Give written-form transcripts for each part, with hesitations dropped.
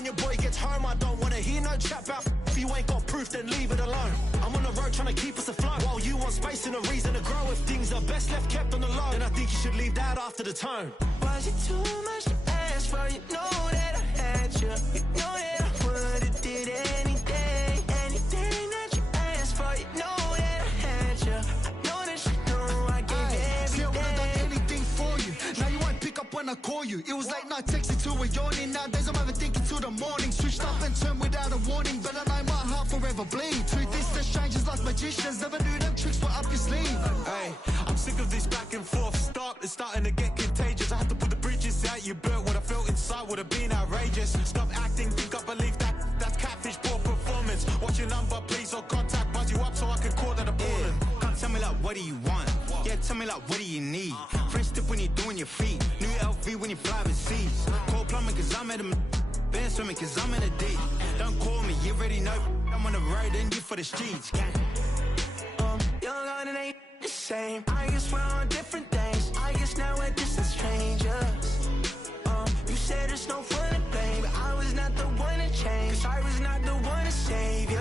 when your boy gets home. I don't wanna hear no chat about if you ain't got proof, then leave it alone. I'm on the road trying to keep us afloat, while you want space and a reason to grow. If things are best left kept on the low, then I think you should leave that after the tone. Was it too much to ask for? You know that I had you. You know that I would've did anything that you asked for. You know that I had you. I know that you know I gave everything. See, I would've done anything for you. Now you won't pick up when I call you. It was late night texting till we're yawning. Nowadays I'm overthinking till the morning. Switched up and turned without a warning, but I know my heart forever bleed. Truth is that strangers like magicians. Never knew them tricks were up your sleeve. Hey, I'm sick of this back and forth. It's starting to get contagious. I have to put the bridges out you built. What I felt inside would have been outrageous. Stop acting, think I believe that's catfish, poor performance. What's your number, please, or contact, buzz you up so I can call that appalling. Come tell me like, what do you want? Yeah, tell me like, what do you need? French tip when you're doing your feet. New LV when you fly overseas. Cold plumbing cause I'm at a band swimming cause I'm in a deep. Don't call me, you already know I'm on the road and you for the streets. Young on it ain't the same. I guess we're on different things. I guess now we're distant strangers. You said there's no fun to blame, but I was not the one to change. Cause I was not the one to save you.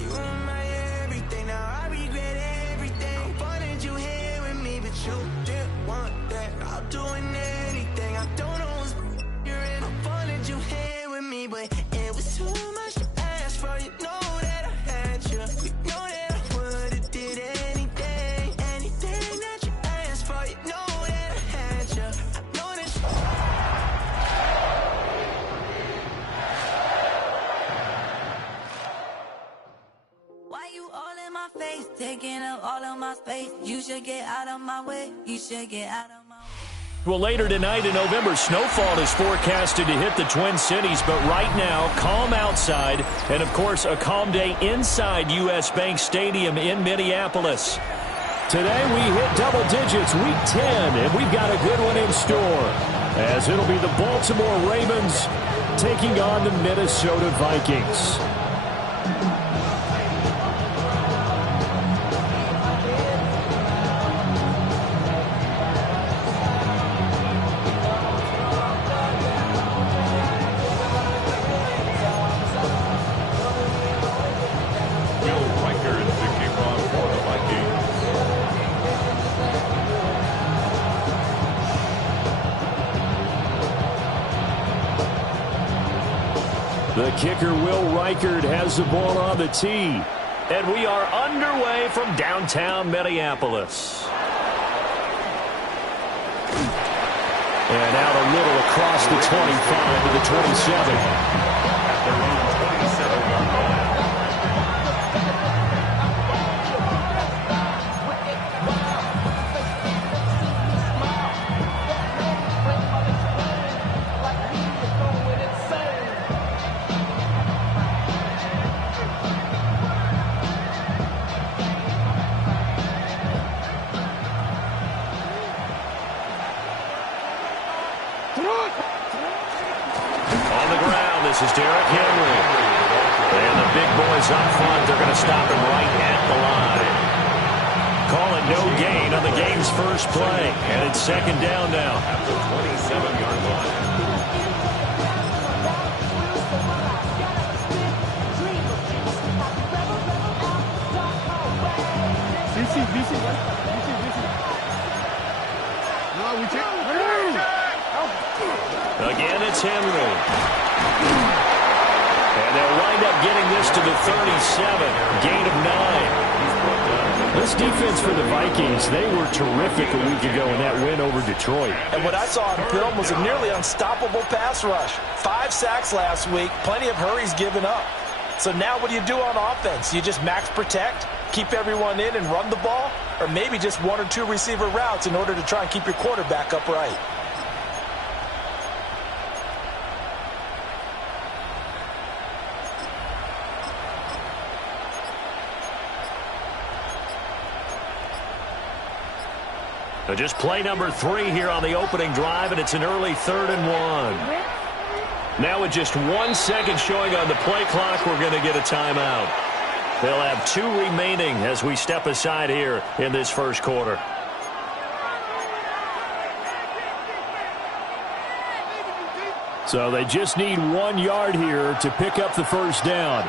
You were my everything, now I regret everything. I wanted you here with me, but you didn't want that. I'll do anything, I don't know what's you're in. I wanted you here with me, but it was too much to ask for. You know that I had you. You know that I would've did anything that you asked for. You know that I had you. I know that Why you all in my face, taking up all of my space? You should get out of my way. You should get out of my way. Well, later tonight in November, snowfall is forecasted to hit the Twin Cities, but right now, calm outside, and of course, a calm day inside U.S. Bank Stadium in Minneapolis. Today, we hit double digits, week 10, and we've got a good one in store, as it'll be the Baltimore Ravens taking on the Minnesota Vikings. The kicker, Will Reichard, has the ball on the tee. And we are underway from downtown Minneapolis. And out a little across the 25 to the 27. At their own 27-yard line. This is Derrick Henry. And the big boys up front, they're going to stop him right at the line. Calling no gain on the game's first play. And it's second down now. At the 27-yard line. Again, it's Henry. And they'll wind up getting this to the 37. Gain of 9. This defense for the Vikings, they were terrific a week ago in that win over Detroit. And what I saw on film was a nearly unstoppable pass rush. 5 sacks last week, plenty of hurries given up. So now what do you do on offense? You just max protect, keep everyone in and run the ball, or maybe just 1 or 2 receiver routes in order to try and keep your quarterback upright. So just play number 3 here on the opening drive, and it's an early 3rd and 1. Now with just 1 second showing on the play clock, we're going to get a timeout. They'll have 2 remaining as we step aside here in this first quarter. So they just need 1 yard here to pick up the first down.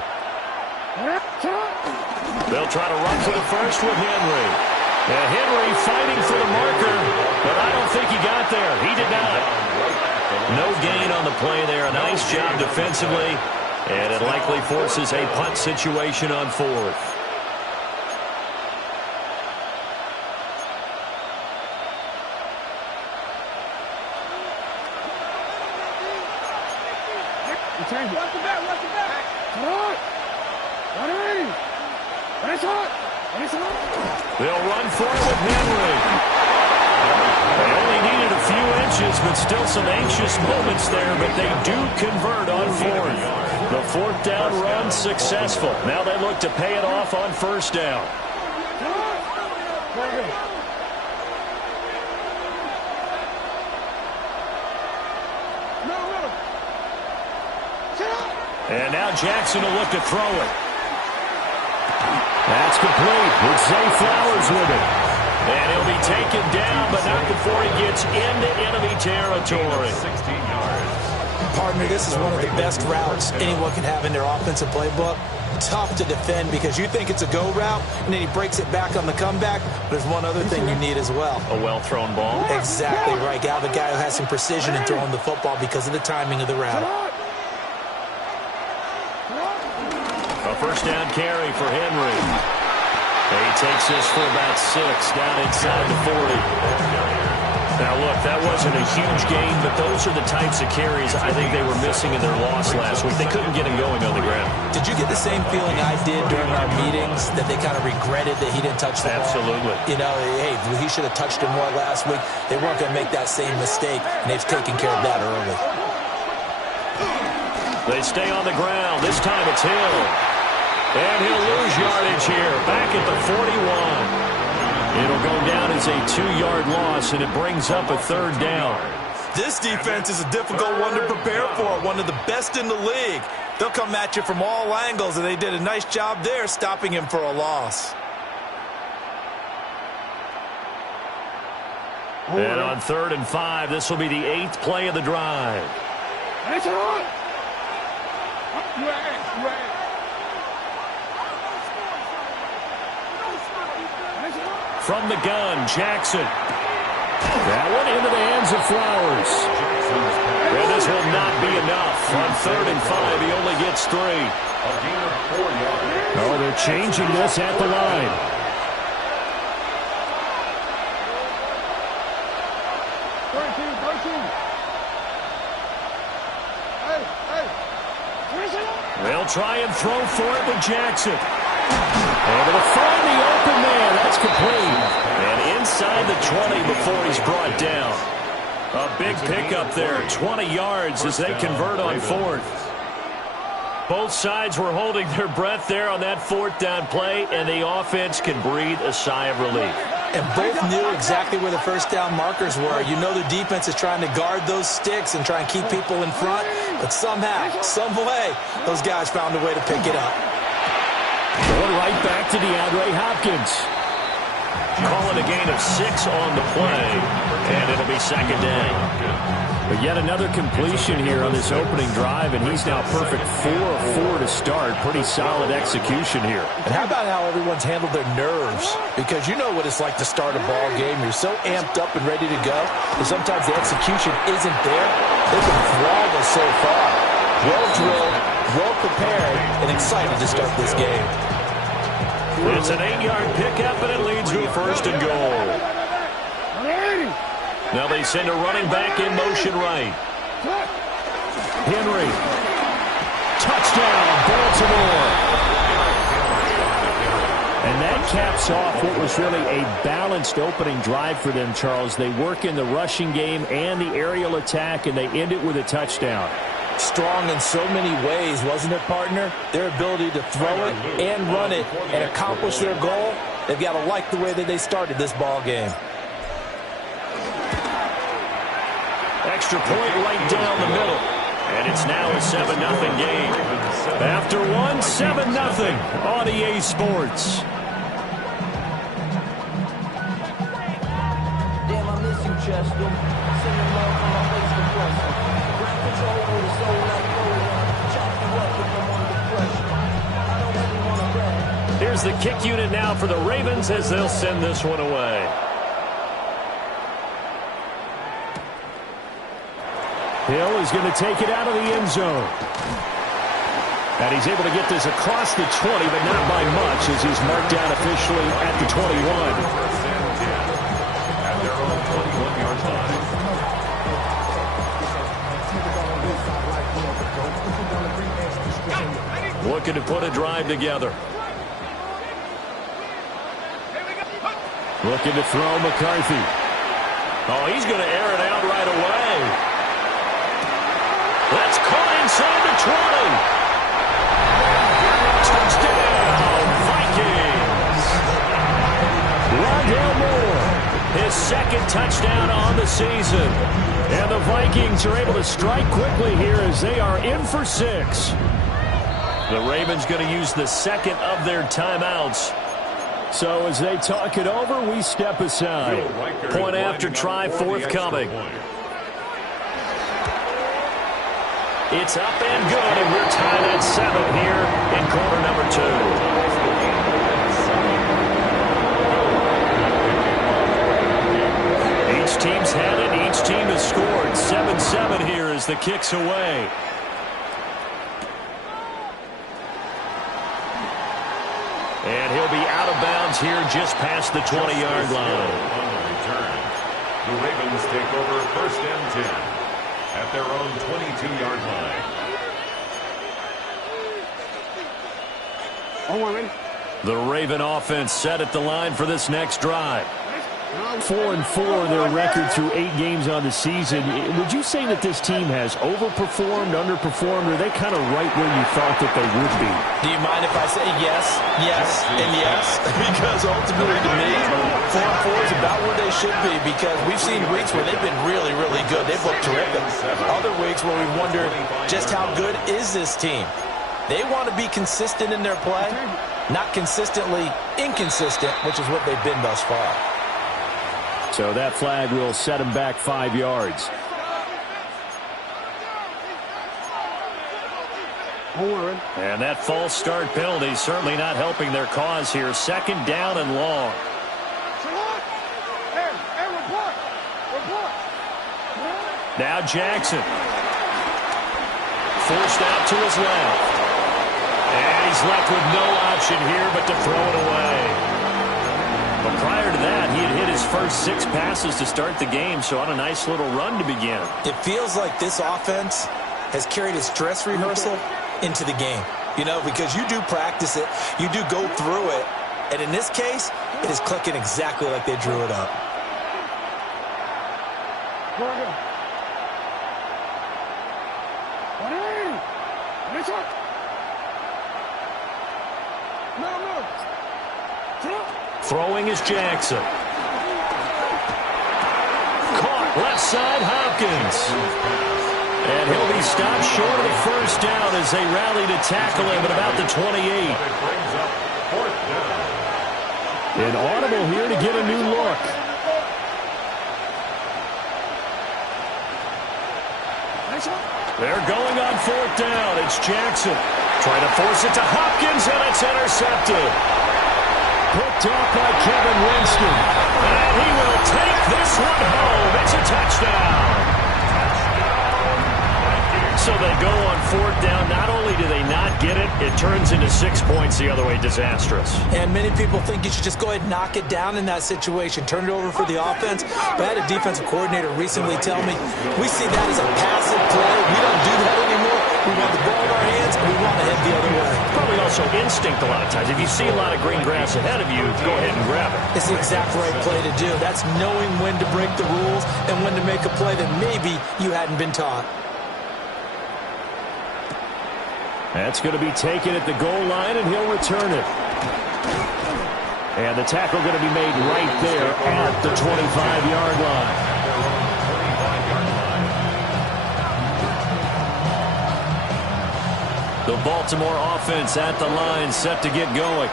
They'll try to run for the first with Henry. And Henry fighting for the marker, but I don't think he got there. He did not. No gain on the play there. A nice job defensively, and it likely forces a punt situation on 4th. They'll run for it with Henry. They only needed a few inches, but still some anxious moments there, but they do convert on 4th. The 4th down run successful. Now they look to pay it off on 1st down. And now Jackson will look to throw it. That's complete with Zay Flowers with it. And he'll be taken down, but not before he gets into enemy territory. 16 yards. Partner, this is one of the best routes anyone can have in their offensive playbook. Tough to defend because you think it's a go route, and then he breaks it back on the comeback. There's one other thing you need as well. A well-thrown ball. Exactly right. You have a guy who has some precision in throwing the football because of the timing of the route. A first down carry for Henry. He takes this for about 6 down inside the 40. Now, look, that wasn't a huge gain, but those are the types of carries I think they were missing in their loss last week. They couldn't get him going on the ground. Did you get the same feeling I did during our meetings, that they kind of regretted that he didn't touch the ball? Absolutely. You know, hey, he should have touched it more last week. They weren't going to make that same mistake, and they've taken care of that early. They stay on the ground. This time it's Hill. And he'll lose yardage here, back at the 41. It'll go down as a 2-yard loss, and it brings up a 3rd down. This defense is a difficult one to prepare for, one of the best in the league. They'll come at you from all angles, and they did a nice job there stopping him for a loss. And on 3rd and 5, this will be the 8th play of the drive. From the gun, Jackson. That one into the hands of Flowers. And this will not be enough. On 3rd and 5, he only gets 3. Oh, they're changing this at the line. They'll try and throw for it with Jackson. Able to find the open man. That's complete. And inside the 20 before he's brought down. A big pickup there. 20 yards as they convert on 4th. Both sides were holding their breath there on that 4th down play, and the offense can breathe a sigh of relief. And both knew exactly where the first down markers were. You know the defense is trying to guard those sticks and try and keep people in front. But somehow, some way, those guys found a way to pick it up. Going right back to DeAndre Hopkins. Calling a gain of 6 on the play, and it'll be 2nd down. But yet another completion here on this opening drive, and he's now perfect 4 of 4 to start. Pretty solid execution here. And how about how everyone's handled their nerves? Because you know what it's like to start a ball game. You're so amped up and ready to go, and sometimes the execution isn't there. They've been flawless so far. Well drilled, well prepared, and excited to start this game. It's an 8-yard pickup, and it leads to a 1st and goal. Now they send a running back in motion right. Henry. Touchdown, Baltimore. And that caps off what was really a balanced opening drive for them, Charles. They work in the rushing game and the aerial attack, and they end it with a touchdown. Strong in so many ways, wasn't it, partner? Their ability to throw it and run it and accomplish their goal, they've got to like the way that they started this ball game. Extra point right down the middle. And it's now a 7-0 game. After one, 7-0 on EA Sports. Damn, I miss you, Chester. Send the love from my waist to Here's the kick unit now for the Ravens as they'll send this one away. Hill is going to take it out of the end zone. And he's able to get this across the 20, but not by much as he's marked down officially at the 21. First and 10 at their own 21-yard line. Looking to put a drive together. Looking to throw McCarthy. Oh, he's going to air it out right away. That's caught inside the 20. Touchdown, Vikings. Rondale Moore, his second touchdown on the season. And the Vikings are able to strike quickly here as they are in for 6. The Ravens going to use the second of their timeouts. So as they talk it over, we step aside. Point after try forthcoming. It's up and good, and we're tied at 7 here in quarter number 2. Each team's had it. Each team has scored. 7-7 here as the kick's away. And he'll be out of bounds here just past the 20-yard line. On the return, the Ravens take over first and 10 at their own 22-yard line. The Raven offense set at the line for this next drive. 4-4 their record through 8 games on the season. Would you say that this team has overperformed, underperformed, or are they kind of right where you thought that they would be? Do you mind if I say yes, yes, and yes? Because ultimately to me, 4-4 is about where they should be because we've seen weeks where they've been really, really good. They've looked terrific. Other weeks where we wondered just how good is this team. They want to be consistent in their play, not consistently inconsistent, which is what they've been thus far. So that flag will set him back 5 yards. And that false start penalty certainly not helping their cause here. Second down and long. Now Jackson. Forced out to his left. And he's left with no option here but to throw it away. But prior to that, he had hit his first 6 passes to start the game, so on a nice little run to begin. It feels like this offense has carried its dress rehearsal into the game. You know, because you do practice it, you do go through it, and in this case, it is clicking exactly like they drew it up. Throwing is Jackson. Caught left side, Hopkins. And he'll be stopped short of the first down as they rally to tackle him at about the 28. An audible here to get a new look. They're going on 4th down. It's Jackson. Trying to force it to Hopkins, and it's intercepted. Picked off by Kevin Winston. And he will take this one home. It's a touchdown. So they go on 4th down. Not only do they not get it, it turns into 6 points the other way. Disastrous. And many people think you should just go ahead and knock it down in that situation. Turn it over for the offense. But I had a defensive coordinator recently tell me, we see that as a passive play. We don't do that anymore. We want the ball in our hands, and we want to head the other way. Probably also instinct a lot of times. If you see a lot of green grass ahead of you, go ahead and grab it. It's the exact right play to do. That's knowing when to break the rules and when to make a play that maybe you hadn't been taught. That's going to be taken at the goal line, and he'll return it. And the tackle going to be made right there at the 25-yard line. The Baltimore offense at the line, set to get going.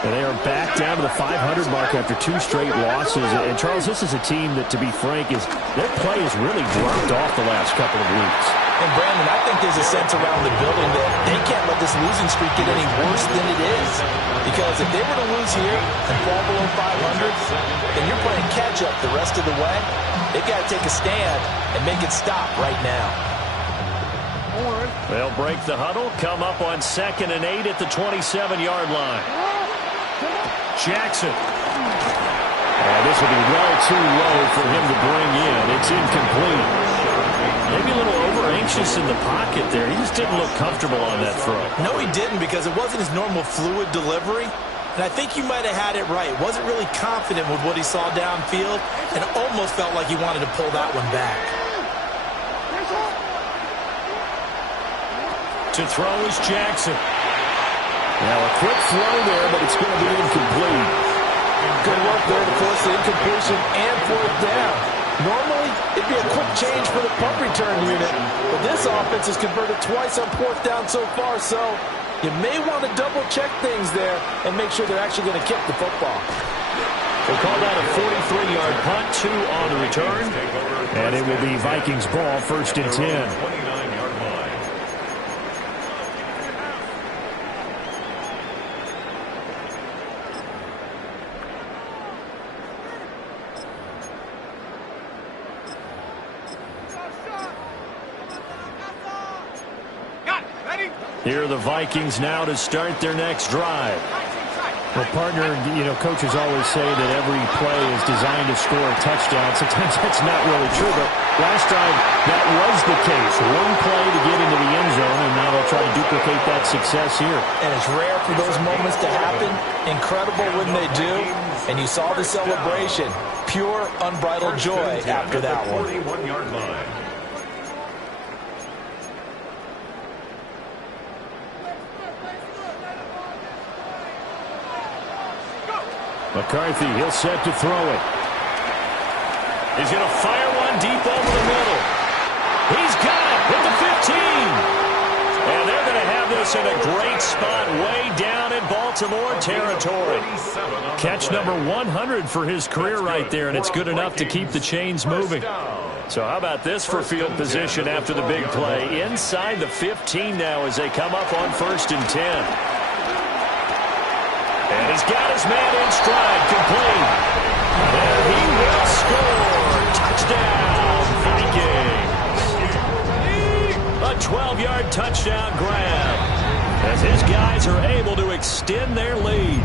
And they are back down to the 500 mark after 2 straight losses. And, Charles, this is a team that, to be frank, their play has really dropped off the last couple of weeks. And, Brandon, I think there's a sense around the building that they can't let this losing streak get any worse than it is. Because if they were to lose here and fall below 500, then you're playing catch-up the rest of the way. They've got to take a stand and make it stop right now. They'll break the huddle, come up on 2nd and 8 at the 27-yard line. Jackson. And this will be well too low for him to bring in. It's incomplete. Maybe a little over-anxious in the pocket there. He just didn't look comfortable on that throw. No, he didn't, because it wasn't his normal fluid delivery. And I think you might have had it right. Wasn't really confident with what he saw downfield and almost felt like he wanted to pull that one back. To throw is Jackson. Now a quick throw there, but it's going to be incomplete. Good work there to force the incompletion and 4th down. Normally, it'd be a quick change for the punt return unit, but this offense has converted twice on 4th down so far, so you may want to double-check things there and make sure they're actually going to kick the football. They called out a 43-yard punt, 2 on the return, and it will be Vikings ball, 1st and 10. Here are the Vikings now to start their next drive. Well, partner, coaches always say that every play is designed to score a touchdown. Sometimes that's not really true, but last drive that was the case. One play to get into the end zone, and now they'll try to duplicate that success here. And it's rare for those moments to happen. Incredible when they do. And you saw the celebration. Pure, unbridled joy after that one. 41-yard line. McCarthy, he'll set to throw it. He's going to fire one deep over the middle. He's got it at the 15. And they're going to have this in a great spot way down in Baltimore territory. Catch number 100 for his career right there, and it's good enough to keep the chains moving. So how about this for field position after the big play? Inside the 15 now as they come up on 1st and 10. And he's got his man in stride, complete. And he will score. Touchdown, Vikings. A 12-yard touchdown grab as his guys are able to extend their lead.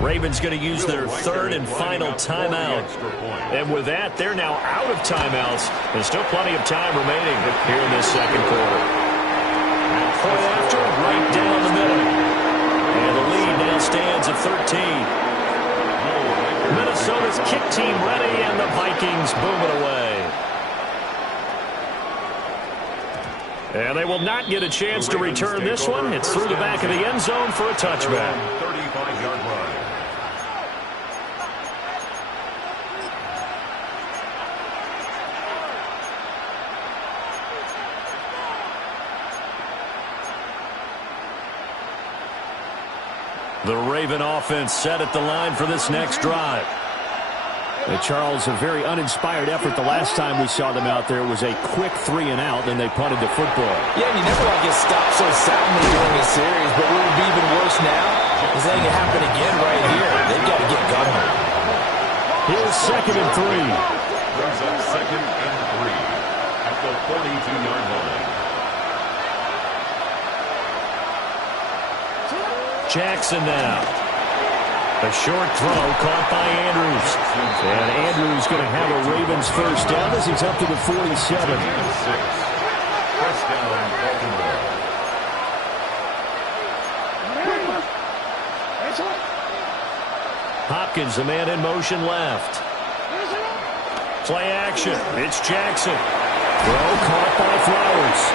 Ravens going to use their 3rd and final timeout. And with that, they're now out of timeouts. There's still plenty of time remaining here in this 2nd quarter. Point after, right down the middle. And the lead now stands at 13. Minnesota's kick team ready, and the Vikings boom it away. And they will not get a chance to return this one. It's through the back of the end zone for a touchback. 35-yard line. The Raven offense set at the line for this next drive. Charles, a very uninspired effort the last time we saw them out there. It was a quick 3 and out, and they punted the football. Yeah, and you never want to get stopped so soundly during a series, but what would be even worse now is letting it happen again right here. They've got to get going. Here's 2nd and 3. Brings up 2nd and 3 at the 42-yard line. Jackson now. A short throw caught by Andrews. And Andrews going to have a Ravens 1st down as he's up to the 47. 1st down, Baltimore. Hopkins, the man in motion left. Play action. It's Jackson. Throw caught by Flowers.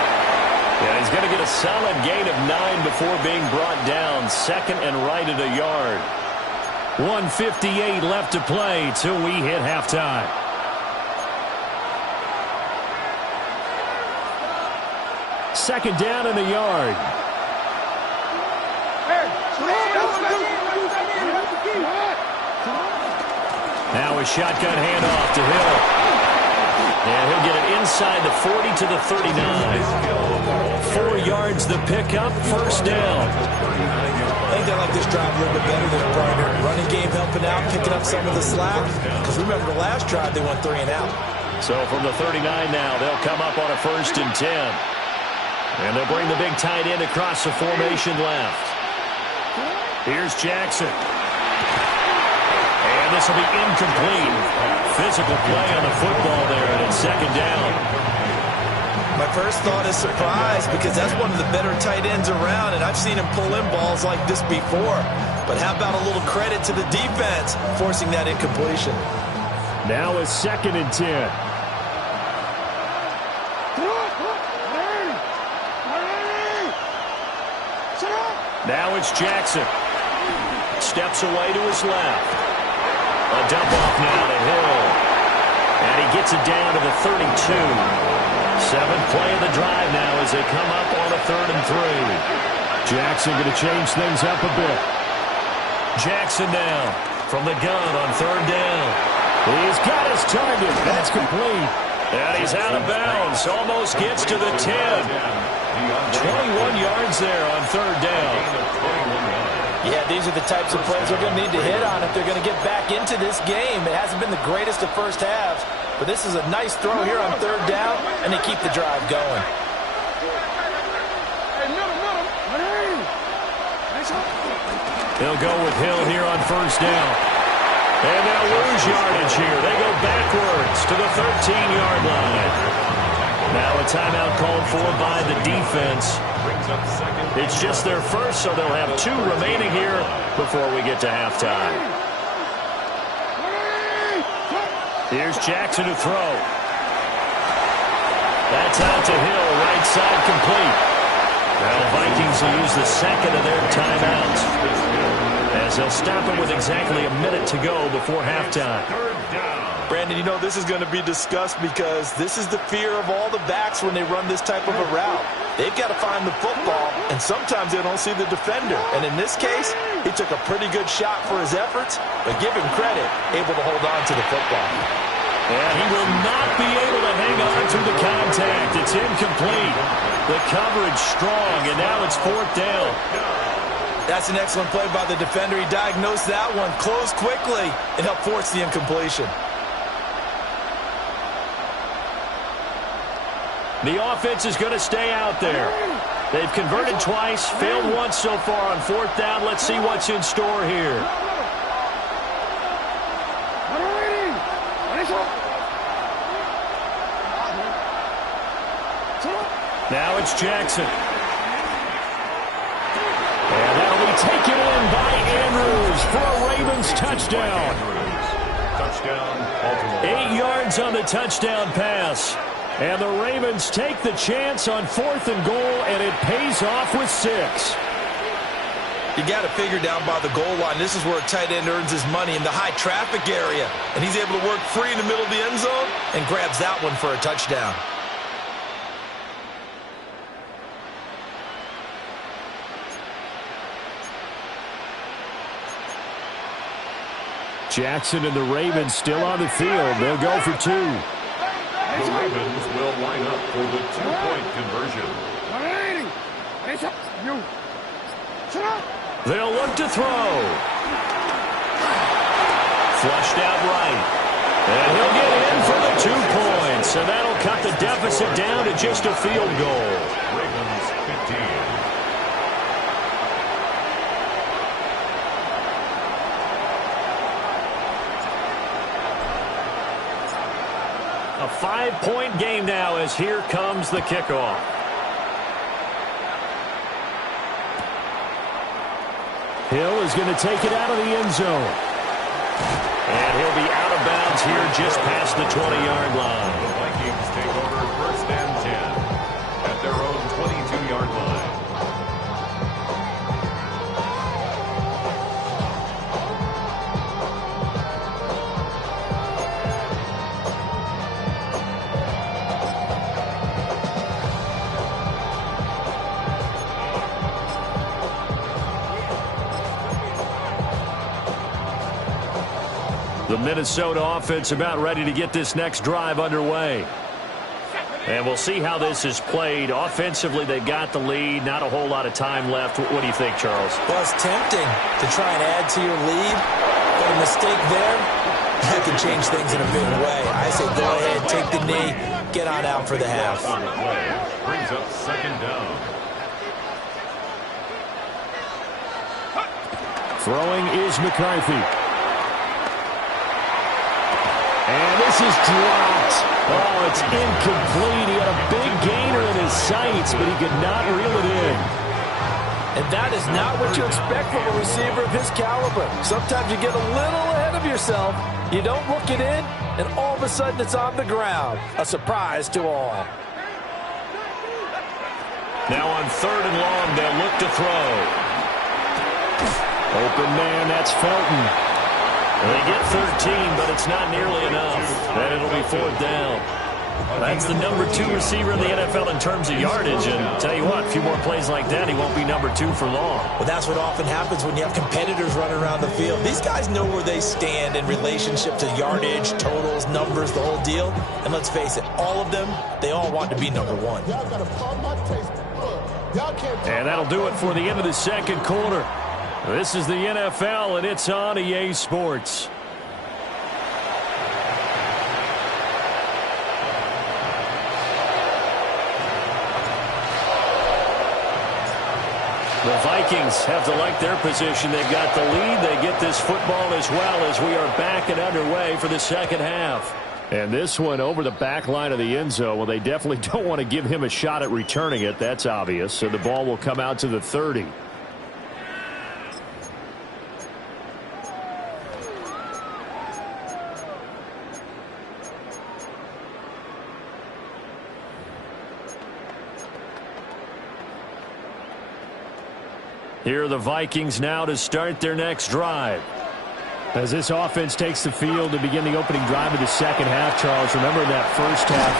Yeah, he's going to get a solid gain of 9 before being brought down. 2nd and right at a yard. 1:58 left to play till we hit halftime. Second down in the yard. a shotgun handoff to Hill. And he'll get it inside the 40 to the 39. 4 yards the pickup, first down. I think they like this drive a little bit better than partner. Running game helping out, picking up some of the slack. Because remember the last drive they went 3 and out. So from the 39 now, they'll come up on a 1st and 10. And they'll bring the big tight end across the formation left. Here's Jackson. And this will be incomplete. Physical play on the football there, and it's 2nd down. My first thought is surprise, because that's one of the better tight ends around, and I've seen him pull in balls like this before. But how about a little credit to the defense forcing that incompletion? Now it's 2nd and 10. Now it's Jackson. Steps away to his left. A dump off now to Hill. And he gets it down to the 32. 7th play of the drive now as they come up on a 3rd and 3. Jackson going to change things up a bit. Jackson now from the gun on 3rd down. He's got his target. That's complete. And he's out of bounds. Almost gets to the 10. 21 yards there on 3rd down. Yeah, these are the types of plays they're going to need to hit on if they're going to get back into this game. It hasn't been the greatest of first halves, but this is a nice throw here on 3rd down, and they keep the drive going. They'll go with Hill here on 1st down. And they'll lose yardage here. They go backwards to the 13-yard line. Now a timeout called for by the defense. It's just their first, so they'll have 2 remaining here before we get to halftime. Here's Jackson to throw. That's out to Hill, right side complete. Now the Vikings will use the 2nd of their timeouts, as they'll stop it with exactly a minute to go before halftime. Brandon, you know this is going to be discussed because this is the fear of all the backs when they run this type of a route. They've got to find the football, and sometimes they don't see the defender. And in this case, he took a pretty good shot for his efforts, but give him credit, able to hold on to the football. And he will not be able to hang on to the contact. It's incomplete. The coverage strong, and now it's 4th down. That's an excellent play by the defender. He diagnosed that one, closed quickly, and helped force the incompletion. The offense is going to stay out there. They've converted twice, failed once so far on 4th down. Let's see what's in store here. Now it's Jackson. And that'll be taken in by Andrews for a Ravens touchdown. Baltimore. 8 yards on the touchdown pass. And the Ravens take the chance on 4th and goal, and it pays off with 6. You got to figure down by the goal line. This is where a tight end earns his money, in the high traffic area. And he's able to work free in the middle of the end zone and grabs that one for a touchdown. Jackson and the Ravens still on the field. They'll go for 2. The Ravens will line up for the 2-point conversion. They'll look to throw. Flushed out right. And he'll get in for the 2 points. And that'll cut the deficit down to just a field goal. Ravens 15. A 5-point game now as here comes the kickoff. Hill is going to take it out of the end zone. And he'll be out of bounds here just past the 20-yard line. The Vikings take over 1st and 10 at their own 22-yard line. The Minnesota offense about ready to get this next drive underway. And we'll see how this is played. Offensively, they got the lead. Not a whole lot of time left. What do you think, Charles? Well, it's tempting to try and add to your lead. But a mistake there, that can change things in a big way. I say go ahead, take the knee, get on out for the half. Brings up second down. Throwing is McCarthy. And this is dropped. Oh, it's incomplete. He had a big gainer in his sights, but he could not reel it in. And that is not what you expect from a receiver of his caliber. Sometimes you get a little ahead of yourself. You don't look it in, and all of a sudden it's on the ground. A surprise to all. Now on 3rd and long, they'll look to throw. Open man, that's Felton. They get 13, but it's not nearly enough. Then it'll be 4th down. That's the number 2 receiver in the NFL in terms of yardage. And tell you what, a few more plays like that, he won't be number 2 for long. Well, that's what often happens when you have competitors running around the field. These guys know where they stand in relationship to yardage, totals, numbers, the whole deal. And let's face it, all of them, they all want to be number 1. And that'll do it for the end of the second quarter. This is the NFL, and it's on EA Sports. The Vikings have to like their position. They've got the lead. They get this football as well as we are back and underway for the second half. And this one over the back line of the end zone. Well, they definitely don't want to give him a shot at returning it. That's obvious. So the ball will come out to the 30. Here are the Vikings now to start their next drive. As this offense takes the field to begin the opening drive of the second half, Charles, remember that first half,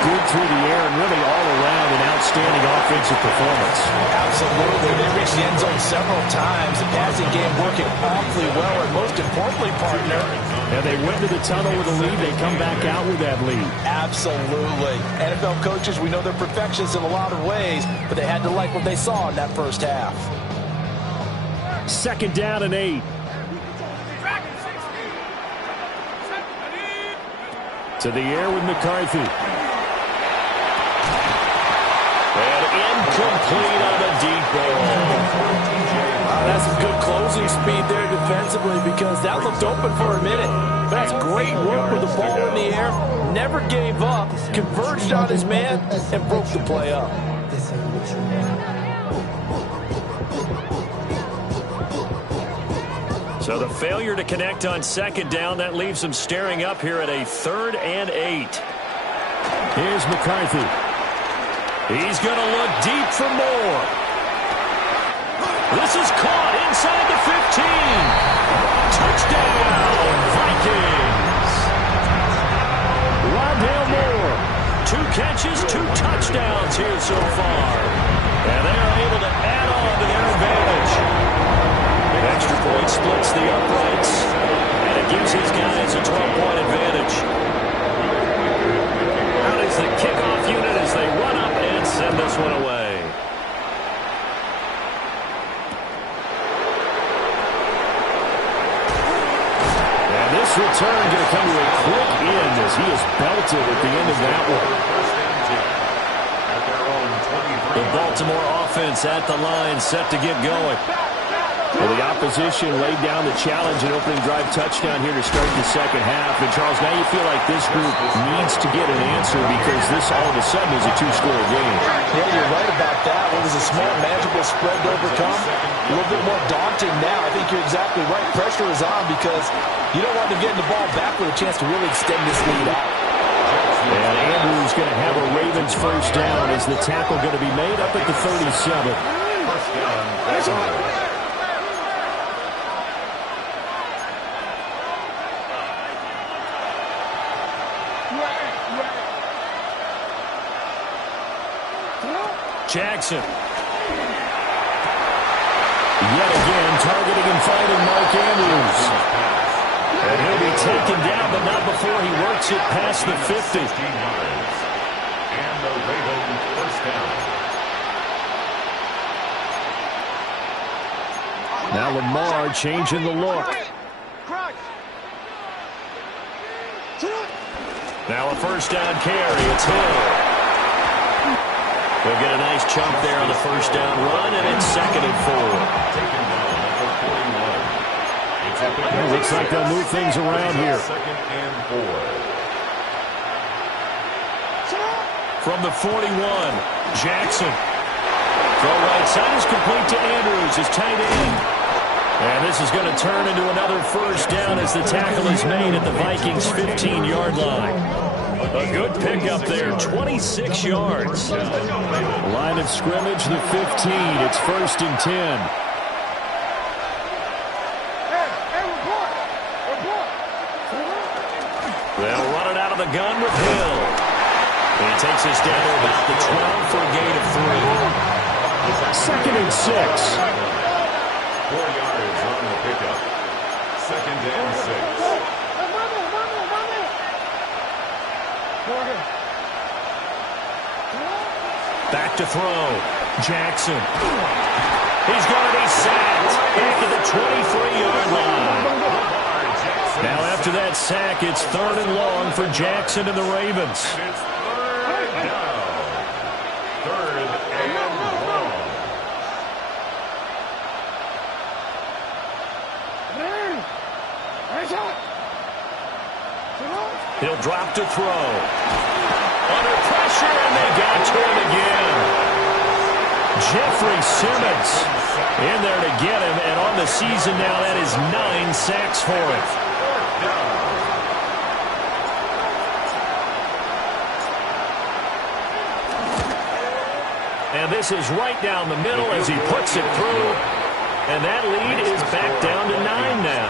good through the air and really all around an outstanding offensive performance. Absolutely. They reached the end zone several times. The passing game working awfully well, and most importantly, partner. And they went to the tunnel with a lead. They come back out with that lead. Absolutely. NFL coaches, we know they're perfectionists in a lot of ways, but they had to like what they saw in that first half. 2nd down and 8. To the air with McCarthy. And incomplete on the deep ball. That's some good closing speed there defensively because that looked open for a minute. That's great work with the ball in the air. Never gave up, converged on his man, and broke the play up. So the failure to connect on 2nd down, that leaves them staring up here at a 3rd and 8. Here's McCarthy. He's going to look deep for more. This is caught inside the 15. Touchdown, Vikings. Rondale Moore, 2 catches, 2 touchdowns here so far. And they are able to add on to their advantage. Extra point splits the uprights, and it gives his guys a 12-point advantage. Out is the kickoff unit as they run up and send this one away. And this return going to come to a quick end as he is belted at the end of that one. The Baltimore offense at the line, set to get going. Well, the opposition laid down the challenge and opening drive touchdown here to start the second half. And, Charles, now you feel like this group needs to get an answer because this all of a sudden is a 2-score game. Yeah, you're right about that. It was a small, manageable spread to overcome. A little bit more daunting now. I think you're exactly right. Pressure is on because you don't want them getting the ball back with a chance to really extend this lead out. And Andrews going to have a Ravens first down as the tackle going to be made up at the 37. Jackson. Yet again, targeting and finding Mark Andrews. And he'll be taken down, but not before he works it past the 50. And the Ravens first down. Now Lamar changing the look. Now a first down carry. It's Hill. They'll get a nice chunk there on the first down run, and it's 2nd and 4. Taken down at the 41. It looks like they'll move things around here. 2nd and 4. From the 41, Jackson. Throw right side is complete to Andrews, his tight end. And this is going to turn into another first down as the tackle is made at the Vikings' 15-yard line. A good pickup there, 26 yards. Line of scrimmage, the 15. It's 1st and 10. They'll run it out of the gun with Hill. And he takes us down to about the 12 for a gain of 3. 2nd and 6. 4 yards on the pickup. 2nd and 6. Back to throw. Jackson. He's going to be sacked back at the 23-yard line. Now after that sack, it's 3rd and long for Jackson and the Ravens. And it's 3rd down. 3rd and long. He'll drop to throw. Under pressure, and they got to him again. Jeffrey Simmons in there to get him, and on the season now, that is 9 sacks for him. And this is right down the middle as he puts it through. And that lead is back down to 9 now.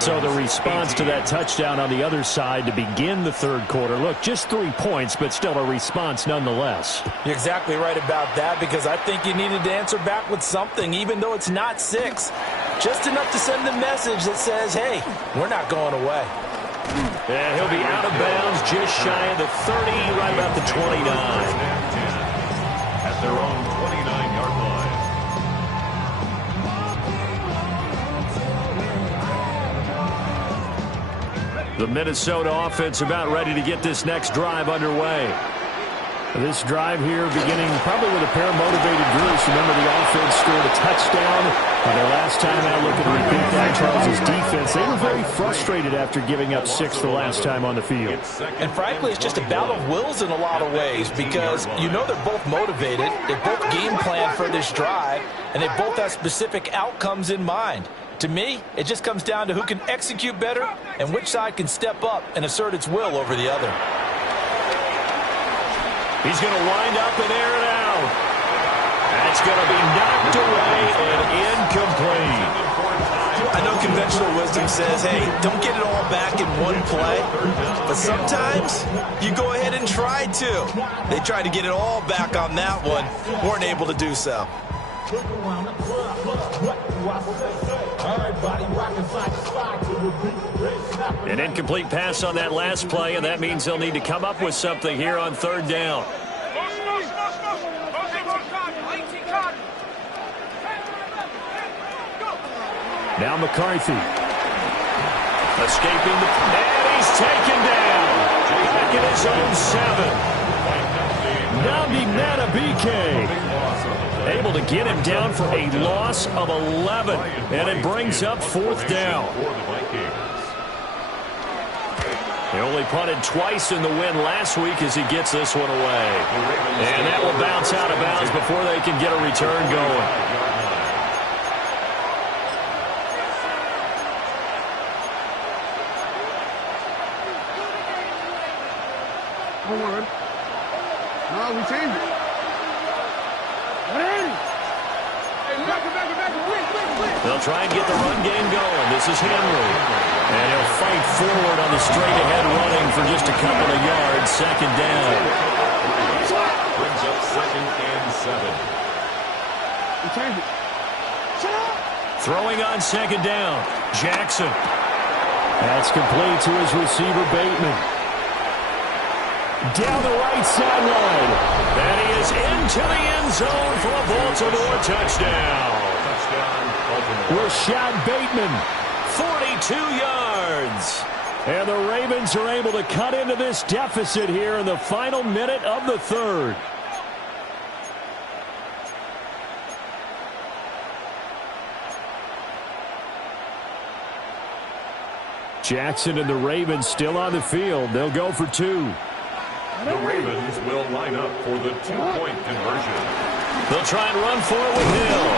So the response to that touchdown on the other side to begin the 3rd quarter. Look, just 3 points, but still a response nonetheless. You're exactly right about that, because I think you needed to answer back with something, even though it's not 6. Just enough to send a message that says, hey, we're not going away. And he'll be out of bounds just shy of the 30, right about the 29. At their own 29-yard line. The Minnesota offense about ready to get this next drive underway. This drive here beginning probably with a pair of motivated groups. Remember, the offense scored a touchdown. Their last time out, looking to repeat that. Charles' defense, they were very frustrated after giving up 6 the last time on the field. And frankly, it's just a battle of wills in a lot of ways, because you know they're both motivated. They both game plan for this drive, and they both have specific outcomes in mind. To me, it just comes down to who can execute better and which side can step up and assert its will over the other. He's going to wind up and air it out. That's going to be knocked away and incomplete. I know conventional wisdom says, hey, don't get it all back in one play. But sometimes you go ahead and try to. They tried to get it all back on that one. Weren't able to do so. An incomplete pass on that last play, and that means they'll need to come up with something here on 3rd down. Now McCarthy. Escaping the... And he's taken down. Back in his own 7. Namdi Matabike. Able to get him down for a loss of 11. And it brings up 4th down. They only punted twice in the win last week as he gets this one away. And that will bounce out of bounds before they can get a return going. Hold on. No, we changed it. They'll try and get the run game going. This is Henry. And he'll fight forward on the straight-ahead running for just a couple of yards. 2nd down. Brings up 2nd and 7. We changed it. Throwing on 2nd down. Jackson. That's complete to his receiver, Bateman. Down the right sideline. And he is into the end zone for a Baltimore touchdown. Rashad Bateman, 42 yards. And the Ravens are able to cut into this deficit here in the final minute of the third. Jackson and the Ravens still on the field. They'll go for two. The Ravens will line up for the two-point conversion. They'll try and run for it with Hill.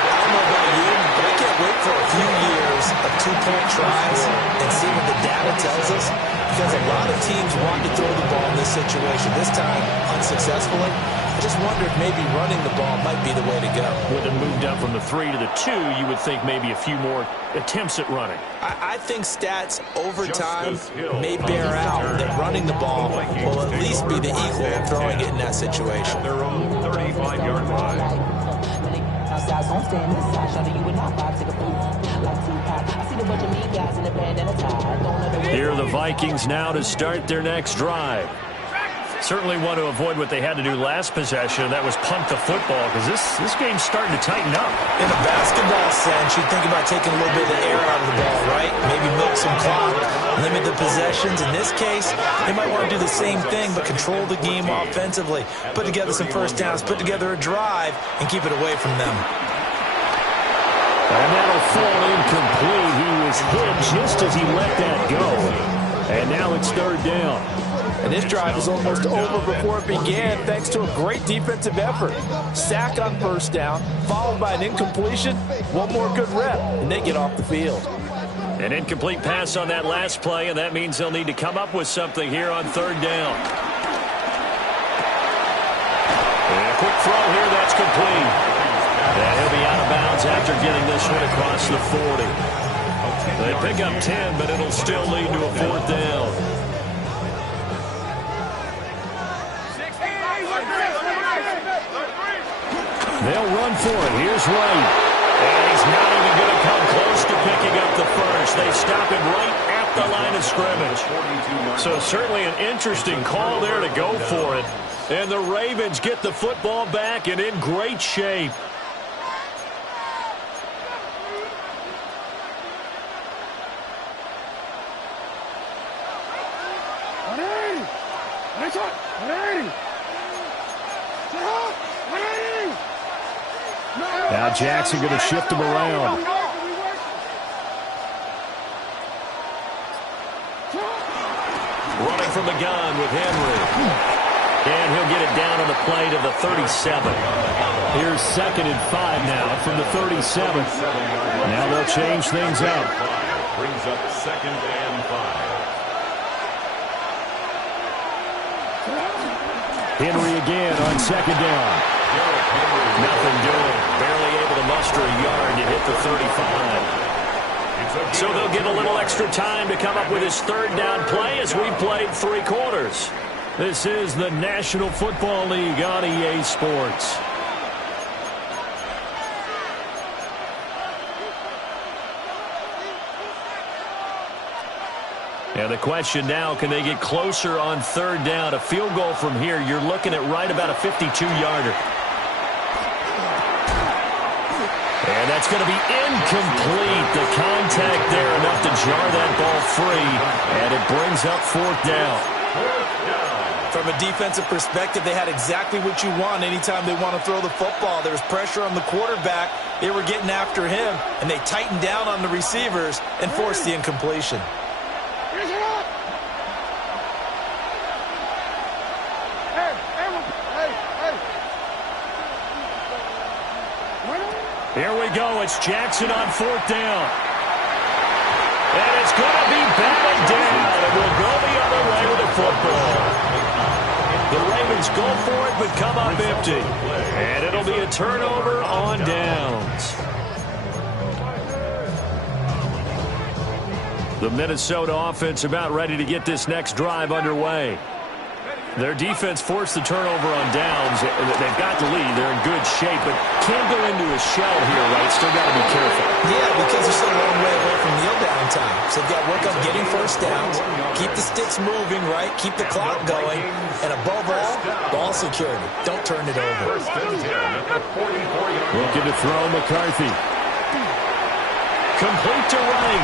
I don't know about you, but I can't wait for a few years of two-point tries and see what the data tells us, because a lot of teams want to throw the ball in this situation. This time, unsuccessfully. I just wonder if maybe running the ball might be the way to go. With it moved up from the 3 to the 2, you would think maybe a few more attempts at running. I think stats over time may bear out that running the ball will at least be the equal of throwing it in that situation. Their own 35-yard line. Here are the Vikings now to start their next drive. Certainly want to avoid what they had to do last possession. That was punt the football, because this game's starting to tighten up. In a basketball sense, you think about taking a little bit of the air out of the ball, right? Maybe milk some clock, limit the possessions. In this case, they might want to do the same thing, but control the game offensively. Put together some first downs, put together a drive, and keep it away from them. And that'll fall incomplete. He was hit just as he let that go. And now it's third down. And this drive was almost over before it began, thanks to a great defensive effort. Sack on first down, followed by an incompletion. One more good rep, and they get off the field. An incomplete pass on that last play, and that means they'll need to come up with something here on third down. And a quick throw here, that's complete. And he'll be out of bounds after getting this one across the 40. They pick up 10, but it'll still lead to a fourth down. They'll run for it. Here's Wright. And he's not even going to come close to picking up the first. They stop him right at the line of scrimmage. So certainly an interesting call there to go for it. And the Ravens get the football back and in great shape. Now Jackson going to shift him around. Running from the gun with Henry. And he'll get it down on the play to the 37. Here's 2nd and 5 now from the 37. Now they'll change things up. Brings up 2nd and 5. Henry again on 2nd down. Nothing doing. Barely able to muster a yard to hit the 35. So they'll get a little extra time to come up with his third down play as we played 3 quarters. This is the National Football League on EA Sports. And the question now, can they get closer on third down? A field goal from here, you're looking at right about a 52-yarder. And that's going to be incomplete. The contact there enough to jar that ball free. And it brings up 4th down. From a defensive perspective, they had exactly what you want anytime they want to throw the football. There was pressure on the quarterback. They were getting after him, and they tightened down on the receivers and forced the incompletion. Here we go. It's Jackson on 4th down. And it's going to be batted down. And we'll go the other way with the football. The Ravens go for it, but come up empty. And it'll be a turnover on downs. The Minnesota offense about ready to get this next drive underway. Their defense forced the turnover on downs. They've got the lead. They're in good shape, but can't go into a shell here, right? Still got to be careful. Yeah, because they're still a long way away from kneel down time. So they've got to work on getting first downs, keep the sticks moving, right? Keep the clock going, and above all, ball security. Don't turn it over. Looking to throw McCarthy. Complete to Running.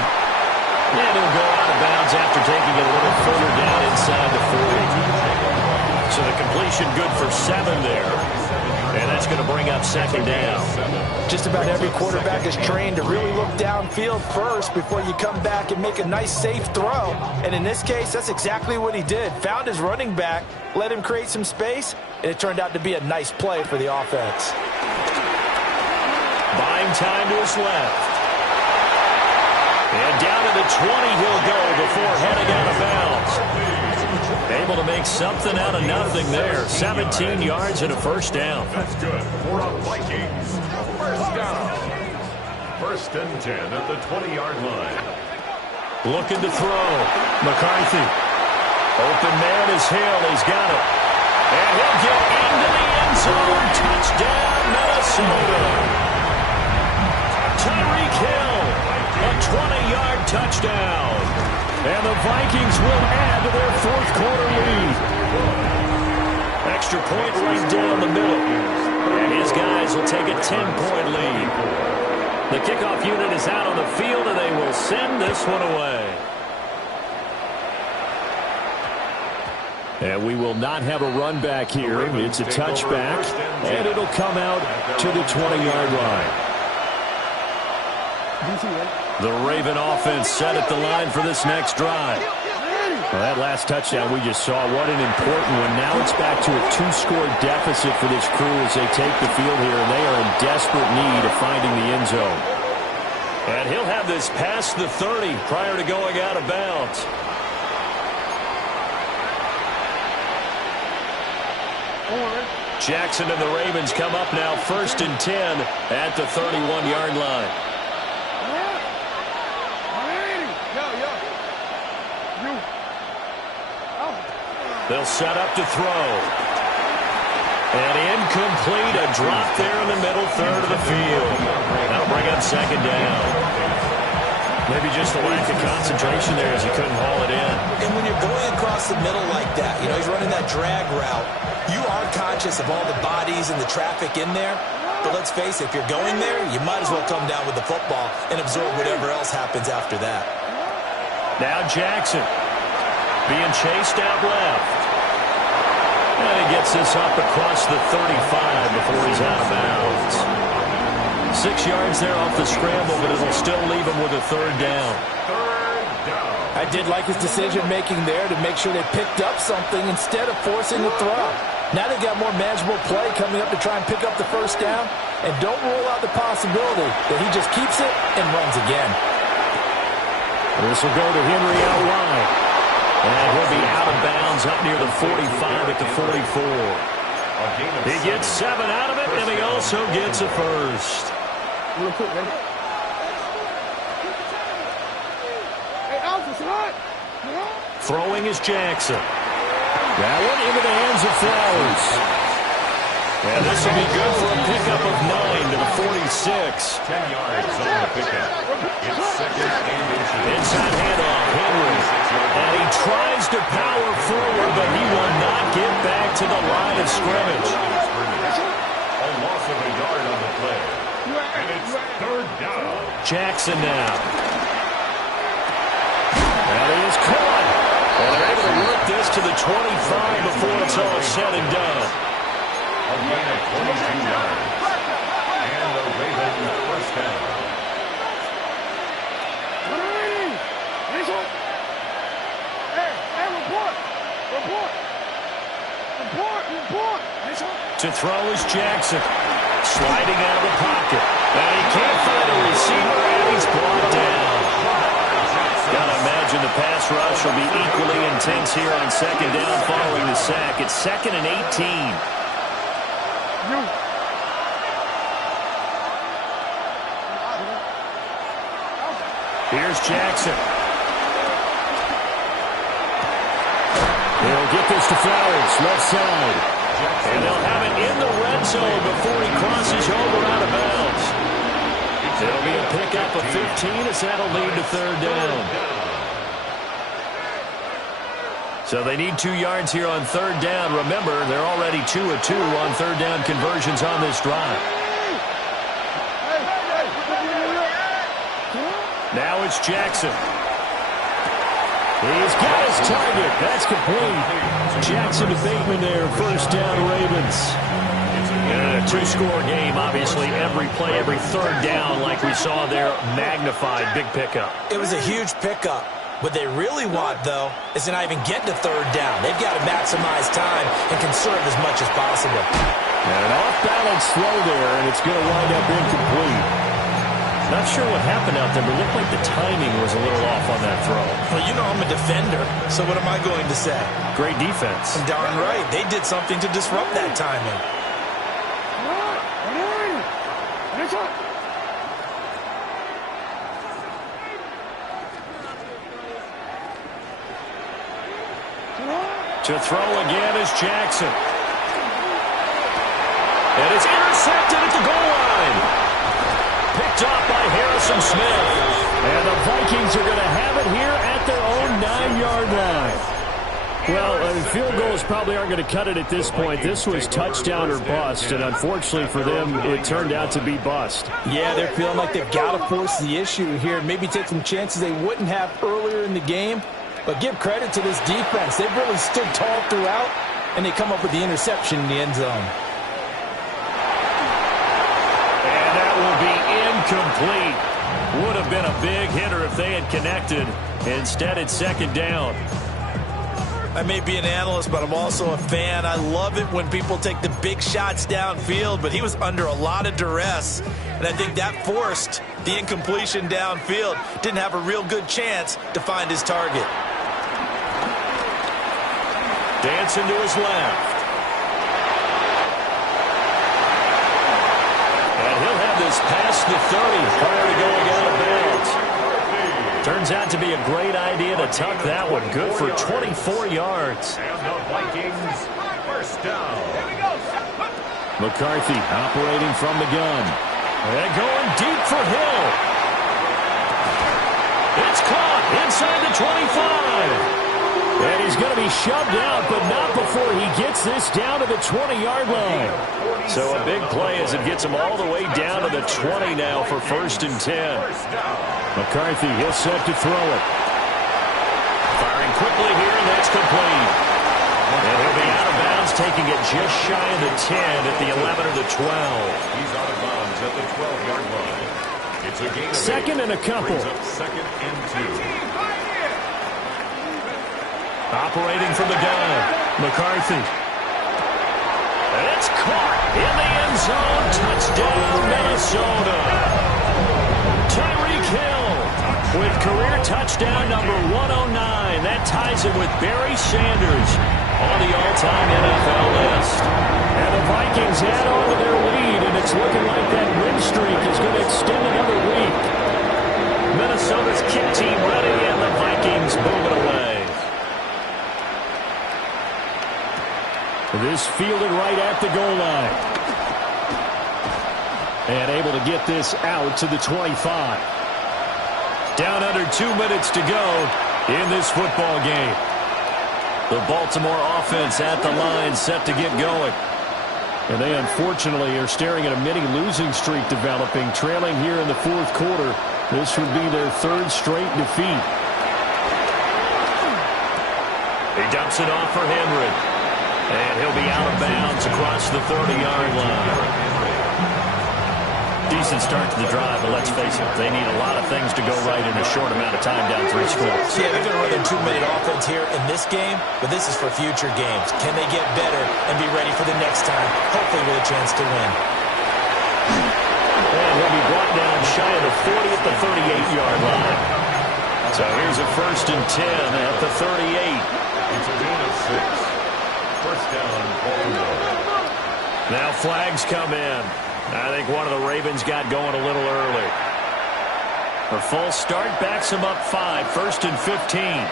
And he'll go out of bounds after taking it a little further down inside the 40. So the completion good for 7 there. And that's going to bring up second down. Just about every quarterback is trained to really look downfield first before you come back and make a nice, safe throw. And in this case, that's exactly what he did. Found his running back, let him create some space, and it turned out to be a nice play for the offense. Buying time to his left. And down to the 20 he'll go before heading out of bounds. Able to make something out of nothing there. 17 yards and a first down. That's good for the Vikings. First down. 1st and 10 at the 20-yard line. Looking to throw. McCarthy. Open man is Hill. He's got it. And he'll get into the end zone. Touchdown, Minnesota. Tyreek Hill. A 20-yard touchdown. And the Vikings will add to their 4th quarter lead. Extra point right down the middle. And his guys will take a 10-point lead. The kickoff unit is out on the field, and they will send this one away. And we will not have a run back here. It's a touchback, and it'll come out to the 20-yard line. The Raven offense set at the line for this next drive. Well, that last touchdown we just saw, what an important one. Now it's back to a 2-score deficit for this crew as they take the field here, and they are in desperate need of finding the end zone. And he'll have this past the 30 prior to going out of bounds. Jackson and the Ravens come up now 1st and 10 at the 31-yard line. They'll set up to throw. And incomplete, a drop there in the middle third of the field. That'll bring up second down. Maybe just a lack of concentration there as he couldn't haul it in. And when you're going across the middle like that, you know, he's running that drag route, you are conscious of all the bodies and the traffic in there. But let's face it, if you're going there, you might as well come down with the football and absorb whatever else happens after that. Now Jackson being chased out left. And he gets this up across the 35 before he's out of bounds. 6 yards there off the scramble, but it'll still leave him with a 3rd down. I did like his decision-making there to make sure they picked up something instead of forcing the throw. Now they got more manageable play coming up to try and pick up the 1st down, and don't rule out the possibility that he just keeps it and runs again. This will go to Henry out wide. And he'll be out of bounds up near the 45 at the 44. He gets 7 out of it, and he also gets a first. Throwing is Jackson. That one into the hands of Flowers. And this will be good for a pickup of 9 to the 46. 10 yards on the pickup. It's 2nd and inches. Inside handoff, Henry. And he tries to power forward, but he will not get back to the line of scrimmage. A loss of a yard on the play. And it's 3rd down. Jackson now. And he is caught. And they're able to work this to the 25 before it's all said and done. A gain of 22 yards. And the Ravens 1st down. To throw is Jackson. Sliding out of the pocket. And he can't find a receiver, and he's brought down. Gotta imagine the pass rush will be equally intense here on 2nd down following the sack. It's 2nd and 18. Here's Jackson. He'll They'll get this to Flowers, left side. And they'll have it in the red zone before he crosses over out of bounds. It'll be a pickup of 15 as that'll lead to third down. So they need 2 yards here on third down. Remember, they're already 2 of 2 on third down conversions on this drive. Now it's Jackson. He's got his target. That's complete. Jackson to Bateman there. First down, Ravens. And a 2-score game, obviously. Every play, every third down, like we saw there, magnified. Big pickup. It was a huge pickup. What they really want, though, is to not even get to third down. They've got to maximize time and conserve as much as possible. And an off-balance throw there, and it's going to wind up incomplete. Not sure what happened out there, but it looked like the timing was a little off on that throw. Well, you know I'm a defender, so what am I going to say? Great defense. Darn right. They did something to disrupt that timing. To throw again is Jackson. And it's intercepted at the goal line. Picked off by Harrison Smith. And the Vikings are going to have it here at their own 9-yard line. Well, field goals probably aren't going to cut it at this point. This was touchdown or bust, and unfortunately for them, it turned out to be bust. Yeah, they're feeling like they've got to force the issue here and maybe take some chances they wouldn't have earlier in the game. But give credit to this defense. They've really stood tall throughout, and they come up with the interception in the end zone. And that will be incomplete. Would have been a big hitter if they had connected. Instead, it's second down. I may be an analyst, but I'm also a fan. I love it when people take the big shots downfield, but he was under a lot of duress, and I think that forced the incompletion downfield. Didn't have a real good chance to find his target. Dancing to his left. And he'll have this past the 30 prior to going out of bounds. Turns out to be a great idea to tuck that one. Good for 24 yards. And the Vikings, first down. McCarthy operating from the gun. And going deep for Hill. It's caught inside the 25. And he's going to be shoved out, but not before he gets this down to the 20-yard line. So a big play as it gets him all the way down to the 20 now for 1st and 10. McCarthy, he'll set to throw it. Firing quickly here, and that's complete. And he'll be out of bounds, taking it just shy of the 10 at the 11 or the 12. He's out of bounds at the 12-yard line. It's a gain of 2nd and a couple. Second and 2. Operating from the gun, McCarthy. And it's caught in the end zone. Touchdown, Minnesota. Tyreek Hill with career touchdown number 109. That ties him with Barry Sanders on the all-time NFL list. And the Vikings add on to their lead, and it's looking like that win streak is going to extend another week. Minnesota's kick team ready, and the Vikings moving away. This fielded right at the goal line. And able to get this out to the 25. Down under 2 minutes to go in this football game. The Baltimore offense at the line set to get going. And they unfortunately are staring at a mini losing streak developing, trailing here in the 4th quarter. This would be their 3rd straight defeat. He dumps it off for Henry. And he'll be out of bounds across the 30-yard line. Decent start to the drive, but let's face it, they need a lot of things to go right in a short amount of time down 3 scores. Yeah, they're going to run their 2-minute offense here in this game, but this is for future games. Can they get better and be ready for the next time, hopefully with a chance to win? And he'll be brought down shy of the 40 at the 38-yard line. So here's a 1st and 10 at the 38. It's a gain of 6. First down, Baltimore. Now flags come in. I think one of the Ravens got going a little early. A false start backs him up 5. 1st and 15.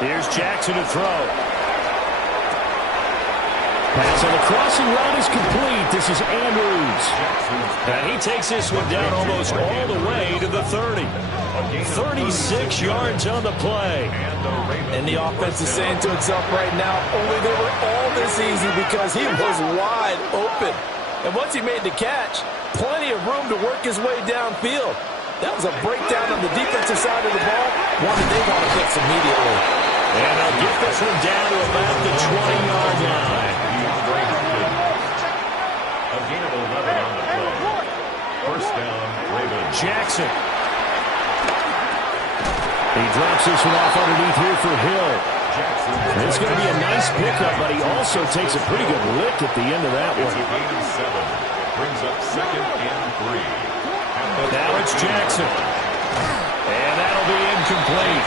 Here's Jackson to throw. Pass on the crossing route is complete. This is Andrews. And he takes this one down almost all the way to the 30. 36 yards on the play. And the offense is saying to itself right now, only they were all this easy because he was wide open. And once he made the catch, plenty of room to work his way downfield. That was a breakdown on the defensive side of the ball, one that they want to fix immediately. And they'll get this one down to about the 20-yard line. A gain of 11 on the play. First down, Ravens. Jackson. He drops this one off underneath here for Hill. It's going to be a nice pickup, but he also takes a pretty good lick at the end of that one. Brings up 2nd and 3. Now it's Jackson. And that'll be incomplete.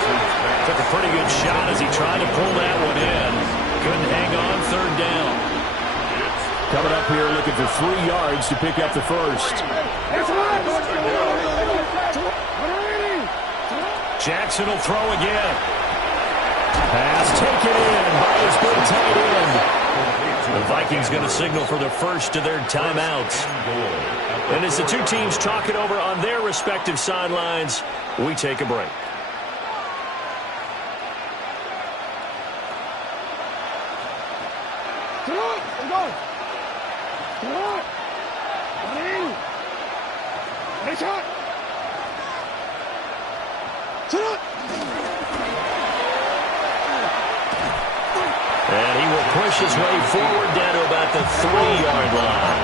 Took a pretty good shot as he tried to pull that one in. Couldn't hang on, 3rd down. Coming up here looking for 3 yards to pick up the first. Jackson will throw again. Pass taken in by his big tight end. The Vikings going to signal for the first of their timeouts. And as the two teams talk it over on their respective sidelines, we take a break. And he will push his way forward down to about the 3-yard line.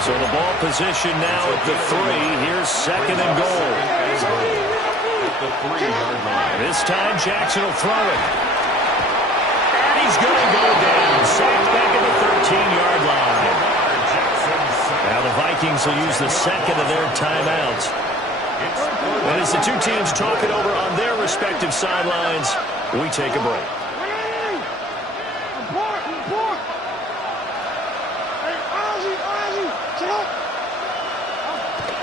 So the ball position now at the 3. Here's 2nd and goal. This time Jackson will throw it. And he's going to go down. Sacked back at the 13-yard line. Now the Vikings will use the 2nd of their timeouts. And as the two teams talk it over on their respective sidelines, we take a break.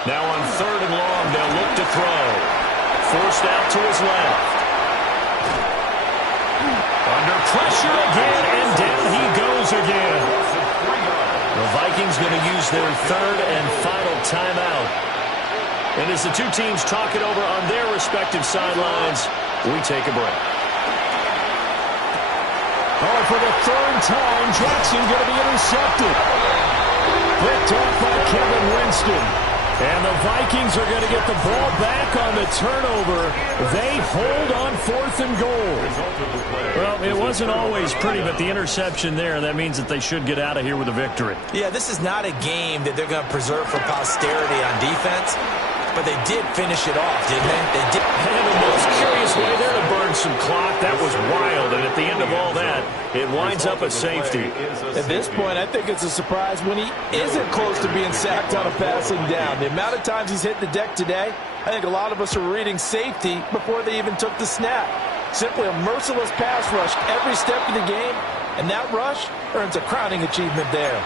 Now on 3rd and long, they'll look to throw. Forced out to his left. Under pressure again, and down he goes again. The Vikings going to use their 3rd and final timeout. And as the two teams talk it over on their respective sidelines, we take a break. Oh, for the 3rd time, Jackson going to be intercepted. Picked off by Kevin Winston. And the Vikings are going to get the ball back on the turnover. They hold on 4th and goal. Well, it wasn't always pretty, but the interception there, that means that they should get out of here with a victory. Yeah, this is not a game that they're going to preserve for posterity on defense. But they did finish it off, didn't they? They did. And the most curious way there to burn some clock. That was wild. And at the end of all that, it winds up a safety. At this point, I think it's a surprise when he isn't close to being sacked on a passing down. The amount of times he's hit the deck today, I think a lot of us are reading safety before they even took the snap. Simply a merciless pass rush every step of the game, and that rush earns a crowning achievement there.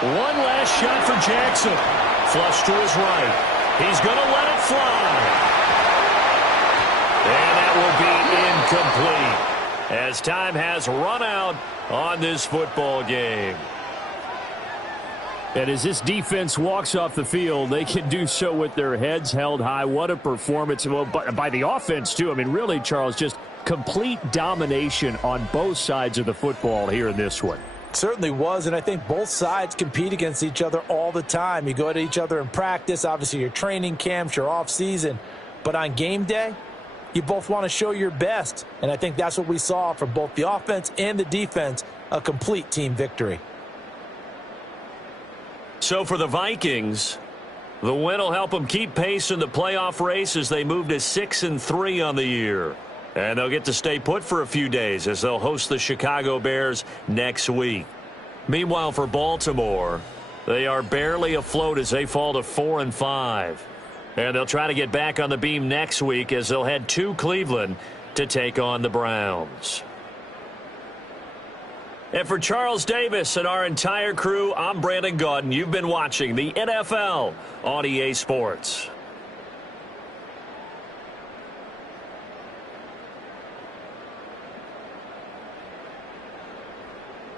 One last shot for Jackson. Flush to his right. He's going to let it fly. And that will be incomplete as time has run out on this football game. And as this defense walks off the field, they can do so with their heads held high. What a performance. Well, by the offense, too. I mean, really, Charles, just complete domination on both sides of the football here in this one. Certainly was, and I think both sides compete against each other all the time. You go at each other in practice, obviously your training camps, your off-season. But on game day, you both want to show your best. And I think that's what we saw from both the offense and the defense, a complete team victory. So for the Vikings, the win will help them keep pace in the playoff race as they move to 6-3 on the year. And they'll get to stay put for a few days as they'll host the Chicago Bears next week. Meanwhile, for Baltimore, they are barely afloat as they fall to 4-5. And they'll try to get back on the beam next week as they'll head to Cleveland to take on the Browns. And for Charles Davis and our entire crew, I'm Brandon Gaudin. You've been watching the NFL on EA Sports.